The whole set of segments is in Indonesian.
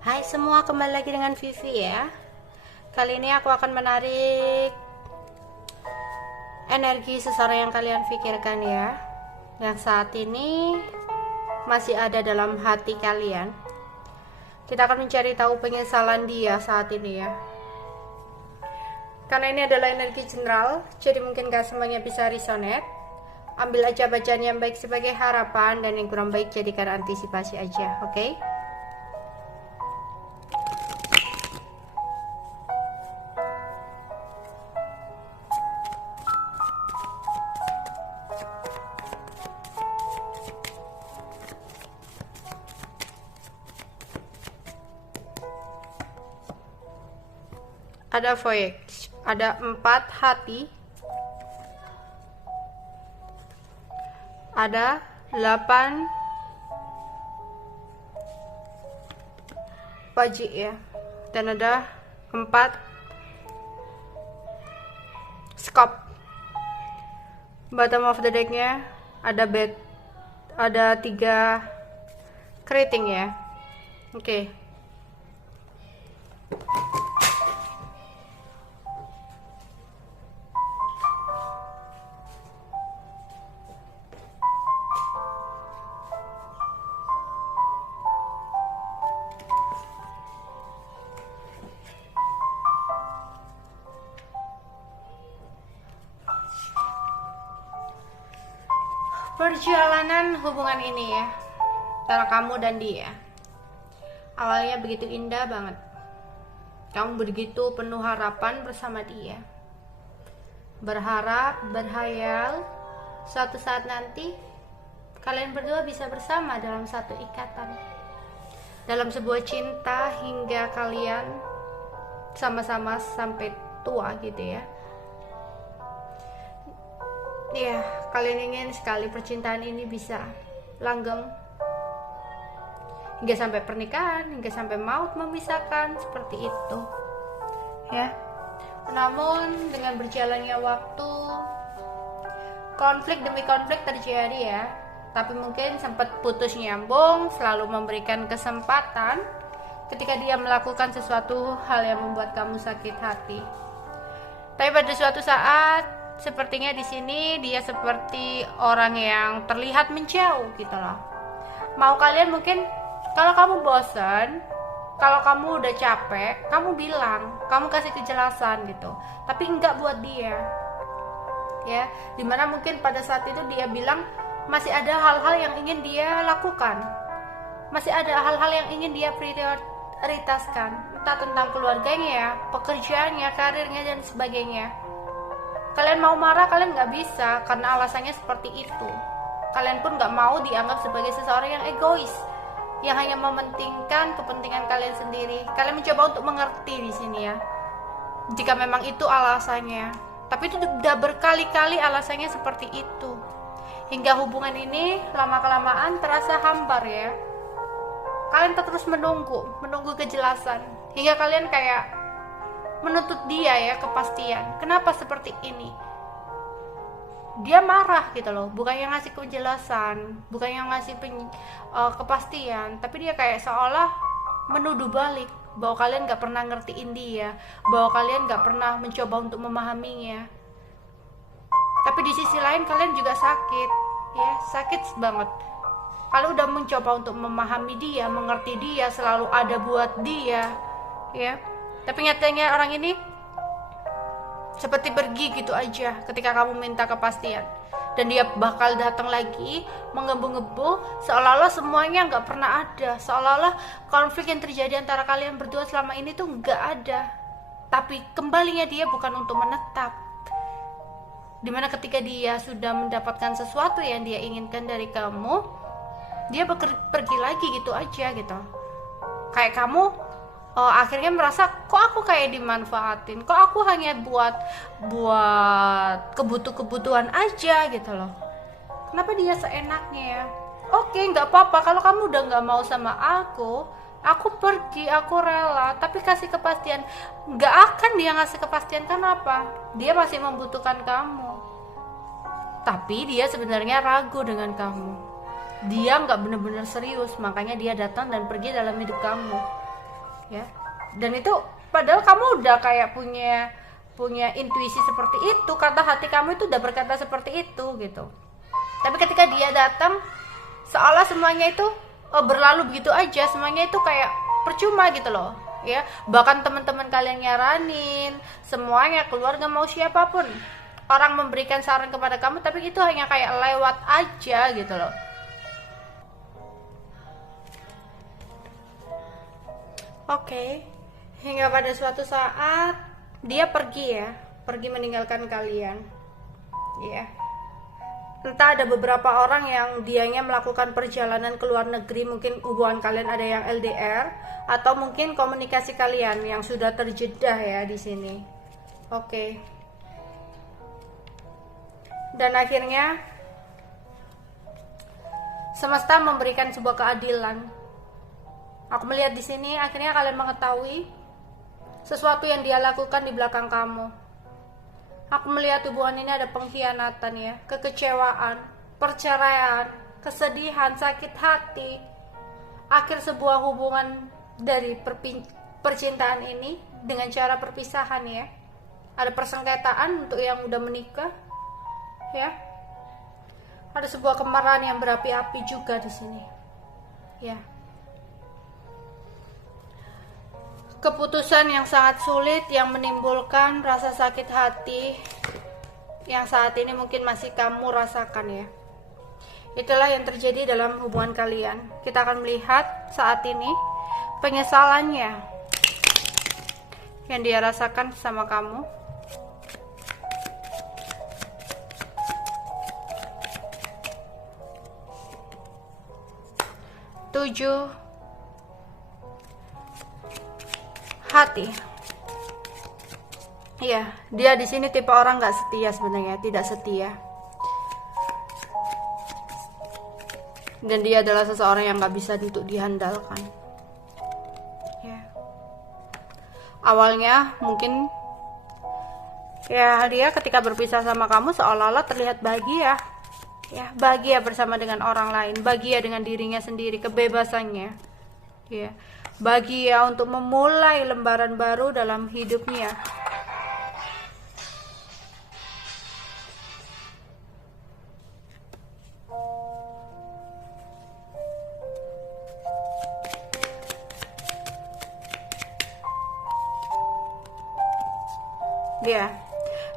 Hai semua, kembali lagi dengan Vivi ya. Kali ini aku akan menarik energi seseorang yang kalian pikirkan ya, yang saat ini masih ada dalam hati kalian. Kita akan mencari tahu penyesalan dia saat ini ya. Karena ini adalah energi general, jadi mungkin gak semuanya bisa resonate. Ambil aja bacaan yang baik sebagai harapan, dan yang kurang baik jadikan antisipasi aja, oke? Ada voyage, ada 4 hati, ada 8 wajib ya, dan ada 4 scope. Bottom of the decknya ada bed, ada 3 keriting ya. Oke. Perjalanan hubungan ini ya, antara kamu dan dia, awalnya begitu indah banget. Kamu begitu penuh harapan bersama dia, berharap, berhayal suatu saat nanti kalian berdua bisa bersama dalam satu ikatan, dalam sebuah cinta hingga kalian sama-sama sampai tua gitu ya. Ya, kalian ingin sekali percintaan ini bisa langgeng hingga sampai pernikahan, hingga sampai maut memisahkan, seperti itu ya. Namun dengan berjalannya waktu, konflik demi konflik terjadi ya. Tapi mungkin sempat putus nyambung, selalu memberikan kesempatan ketika dia melakukan sesuatu hal yang membuat kamu sakit hati. Tapi pada suatu saat, sepertinya di sini dia seperti orang yang terlihat menjauh gitu loh. Mau kalian mungkin, kalau kamu bosan, kalau kamu udah capek, kamu bilang, kamu kasih kejelasan gitu. Tapi enggak buat dia. Ya, dimana mungkin pada saat itu dia bilang masih ada hal-hal yang ingin dia lakukan. Masih ada hal-hal yang ingin dia prioritaskan, entah tentang keluarganya, pekerjaannya, karirnya dan sebagainya. Kalian mau marah, kalian nggak bisa karena alasannya seperti itu. Kalian pun nggak mau dianggap sebagai seseorang yang egois, yang hanya mementingkan kepentingan kalian sendiri. Kalian mencoba untuk mengerti di sini ya, jika memang itu alasannya. Tapi itu udah berkali-kali alasannya seperti itu, hingga hubungan ini lama-kelamaan terasa hambar ya. Kalian terus menunggu kejelasan, hingga kalian kayak menuntut dia ya kepastian. Kenapa seperti ini? Dia marah gitu loh, bukan yang ngasih kejelasan, bukan yang ngasih kepastian, tapi dia kayak seolah menuduh balik bahwa kalian gak pernah ngertiin dia, bahwa kalian gak pernah mencoba untuk memahaminya. Tapi di sisi lain kalian juga sakit ya, sakit banget. Kalau udah mencoba untuk memahami dia, mengerti dia, selalu ada buat dia ya, tapi nyatanya orang ini seperti pergi gitu aja ketika kamu minta kepastian. Dan dia bakal datang lagi menggebu-gebu, seolah-olah semuanya gak pernah ada, seolah-olah konflik yang terjadi antara kalian berdua selama ini tuh gak ada. Tapi kembalinya dia bukan untuk menetap, dimana ketika dia sudah mendapatkan sesuatu yang dia inginkan dari kamu, dia pergi lagi gitu aja gitu. Kayak kamu akhirnya merasa, kok aku kayak dimanfaatin, kok aku hanya buat kebutuhan aja gitu loh. Kenapa dia seenaknya ya? Oke, nggak apa-apa kalau kamu udah nggak mau sama aku pergi, aku rela, tapi kasih kepastian. Nggak akan dia ngasih kepastian, kenapa? Dia masih membutuhkan kamu, tapi dia sebenarnya ragu dengan kamu. Dia nggak benar-benar serius, makanya dia datang dan pergi dalam hidup kamu. ya. Dan itu padahal kamu udah kayak punya intuisi seperti itu, kata hati kamu itu udah berkata seperti itu gitu. Tapi ketika dia datang, seolah semuanya itu berlalu begitu aja, semuanya itu kayak percuma gitu loh ya. Bahkan teman-teman kalian nyaranin, semuanya, keluarga, mau siapapun, orang memberikan saran kepada kamu, tapi itu hanya kayak lewat aja gitu loh. Oke, hingga pada suatu saat dia pergi meninggalkan kalian ya. Entah ada beberapa orang yang dianya melakukan perjalanan ke luar negeri, mungkin hubungan kalian ada yang LDR, atau mungkin komunikasi kalian yang sudah terjedah ya di sini. Oke. Dan akhirnya semesta memberikan sebuah keadilan. Aku melihat di sini akhirnya kalian mengetahui sesuatu yang dia lakukan di belakang kamu. Aku melihat hubungan ini ada pengkhianatan ya, kekecewaan, perceraian, kesedihan, sakit hati. Akhir sebuah hubungan dari percintaan ini dengan cara perpisahan ya. Ada persengketaan untuk yang udah menikah ya. Ada sebuah kemarahan yang berapi-api juga di sini. Ya. Keputusan yang sangat sulit yang menimbulkan rasa sakit hati yang saat ini mungkin masih kamu rasakan ya. Itulah yang terjadi dalam hubungan kalian. Kita akan melihat saat ini penyesalannya yang dia rasakan sama kamu. Tujuh hati. Iya, dia di sini tipe orang nggak setia sebenarnya, tidak setia. Dan dia adalah seseorang yang nggak bisa untuk diandalkan. Ya. Awalnya mungkin ya dia ketika berpisah sama kamu seolah-olah terlihat bahagia. Ya, bahagia bersama dengan orang lain, bahagia dengan dirinya sendiri, kebebasannya. Ya. Bahagia untuk memulai lembaran baru dalam hidupnya.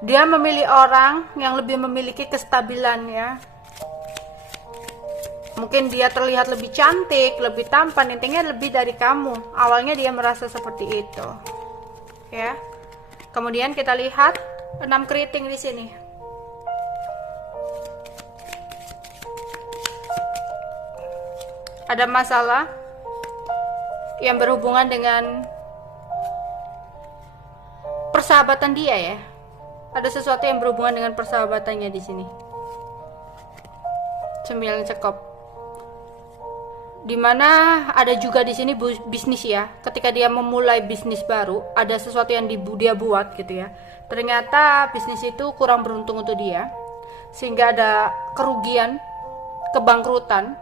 Dia memilih orang yang lebih memiliki kestabilan ya. Mungkin dia terlihat lebih cantik, lebih tampan, intinya lebih dari kamu. Awalnya dia merasa seperti itu. Ya. Kemudian kita lihat 6 keriting di sini. Ada masalah yang berhubungan dengan persahabatan dia ya. Ada sesuatu yang berhubungan dengan persahabatannya di sini. 9 cekop. Dimana ada juga di sini bisnis ya. Ketika dia memulai bisnis baru, ada sesuatu yang dia buat gitu ya. Ternyata bisnis itu kurang beruntung untuk dia, sehingga ada kerugian, kebangkrutan,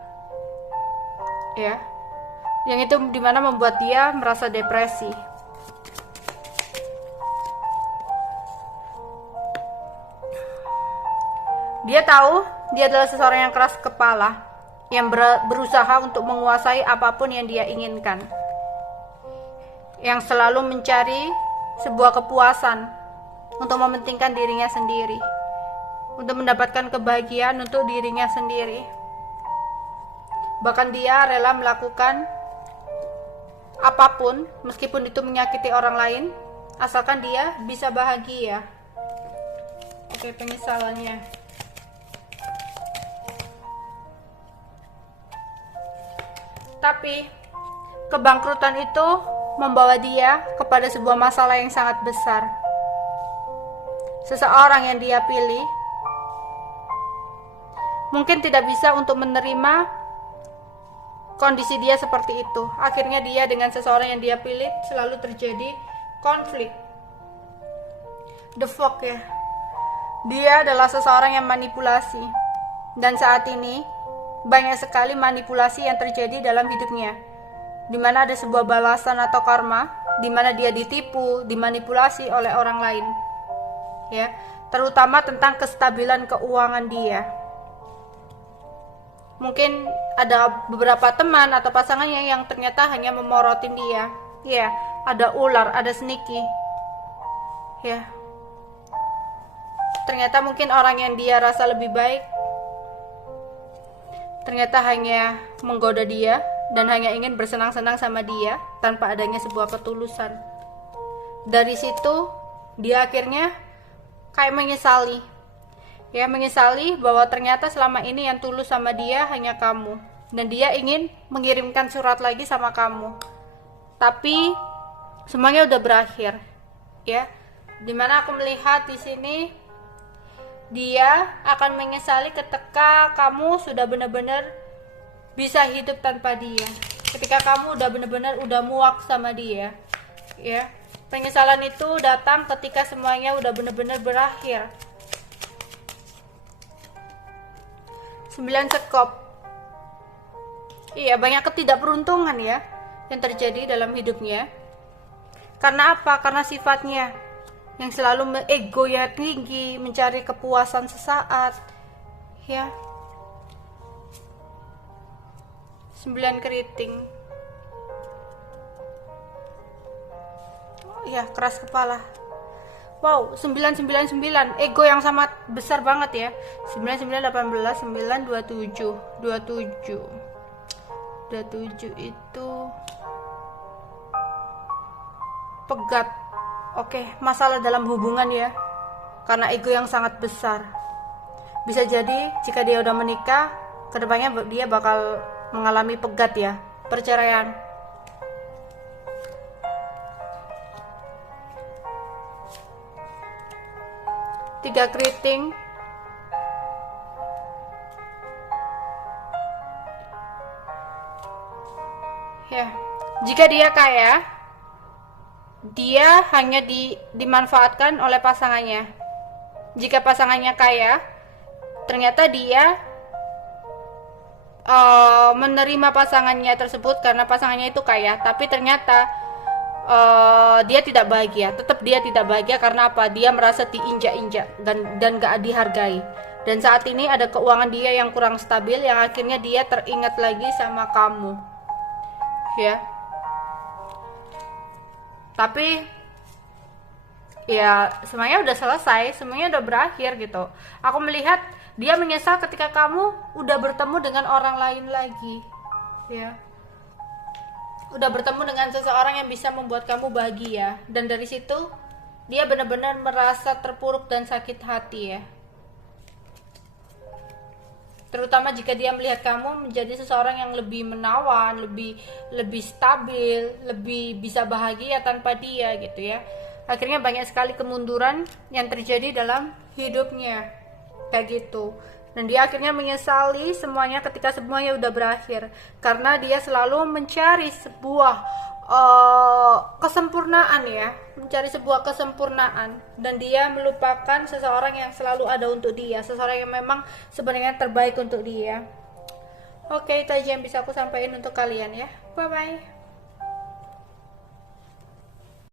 ya. Yang itu dimana membuat dia merasa depresi. Dia tahu dia adalah seseorang yang keras kepala, yang berusaha untuk menguasai apapun yang dia inginkan, yang selalu mencari sebuah kepuasan untuk mementingkan dirinya sendiri, untuk mendapatkan kebahagiaan untuk dirinya sendiri. Bahkan dia rela melakukan apapun meskipun itu menyakiti orang lain, asalkan dia bisa bahagia. Oke, penyesalannya. Tapi kebangkrutan itu membawa dia kepada sebuah masalah yang sangat besar. Seseorang yang dia pilih mungkin tidak bisa untuk menerima kondisi dia seperti itu. Akhirnya dia dengan seseorang yang dia pilih selalu terjadi konflik. The Fox ya. Dia adalah seseorang yang manipulasi. Dan saat ini banyak sekali manipulasi yang terjadi dalam hidupnya. di mana ada sebuah balasan atau karma, di mana dia ditipu, dimanipulasi oleh orang lain, ya, terutama tentang kestabilan keuangan dia. Mungkin ada beberapa teman atau pasangannya yang ternyata hanya memorotin dia, ya, ada ular, ada sneaky, ya. Ternyata mungkin orang yang dia rasa lebih baik ternyata hanya menggoda dia dan hanya ingin bersenang-senang sama dia tanpa adanya sebuah ketulusan. Dari situ dia akhirnya kayak menyesali, ya, menyesali bahwa ternyata selama ini yang tulus sama dia hanya kamu, dan dia ingin mengirimkan surat lagi sama kamu, tapi semuanya udah berakhir, ya. Dimana aku melihat di sini dia akan menyesali ketika kamu sudah benar-benar bisa hidup tanpa dia, ketika kamu udah benar-benar udah muak sama dia, ya. Penyesalan itu datang ketika semuanya udah benar-benar berakhir. 9 sekop. Iya, banyak ketidakberuntungan ya yang terjadi dalam hidupnya. Karena apa? Karena sifatnya yang selalu ego ya tinggi, mencari kepuasan sesaat, ya. 9 keriting. Oh ya, keras kepala. Wow, 999, ego yang sangat besar banget ya. 9918, 927, 27 itu pegat. Oke, masalah dalam hubungan ya, karena ego yang sangat besar. Bisa jadi jika dia udah menikah, kedepannya dia bakal mengalami pegat ya, perceraian. Tiga keriting. Ya, jika dia kaya, dia hanya dimanfaatkan oleh pasangannya. Jika pasangannya kaya, ternyata dia menerima pasangannya tersebut karena pasangannya itu kaya, tapi ternyata dia tidak bahagia. Tetap dia tidak bahagia karena apa? Dia merasa diinjak-injak dan gak dihargai. Dan saat ini ada keuangan dia yang kurang stabil, yang akhirnya dia teringat lagi sama kamu, ya. Tapi ya semuanya udah selesai, semuanya udah berakhir gitu. Aku melihat dia menyesal ketika kamu udah bertemu dengan orang lain lagi, ya. Udah bertemu dengan seseorang yang bisa membuat kamu bahagia, dan dari situ dia benar-benar merasa terpuruk dan sakit hati ya. Terutama jika dia melihat kamu menjadi seseorang yang lebih menawan, lebih stabil, lebih bisa bahagia tanpa dia gitu ya. Akhirnya banyak sekali kemunduran yang terjadi dalam hidupnya kayak gitu. Dan dia akhirnya menyesali semuanya ketika semuanya udah berakhir, karena dia selalu mencari sebuah kesempurnaan ya, mencari sebuah kesempurnaan, dan dia melupakan seseorang yang selalu ada untuk dia, seseorang yang memang sebenarnya terbaik untuk dia. Oke, itu aja yang bisa aku sampaikan untuk kalian ya. Bye bye.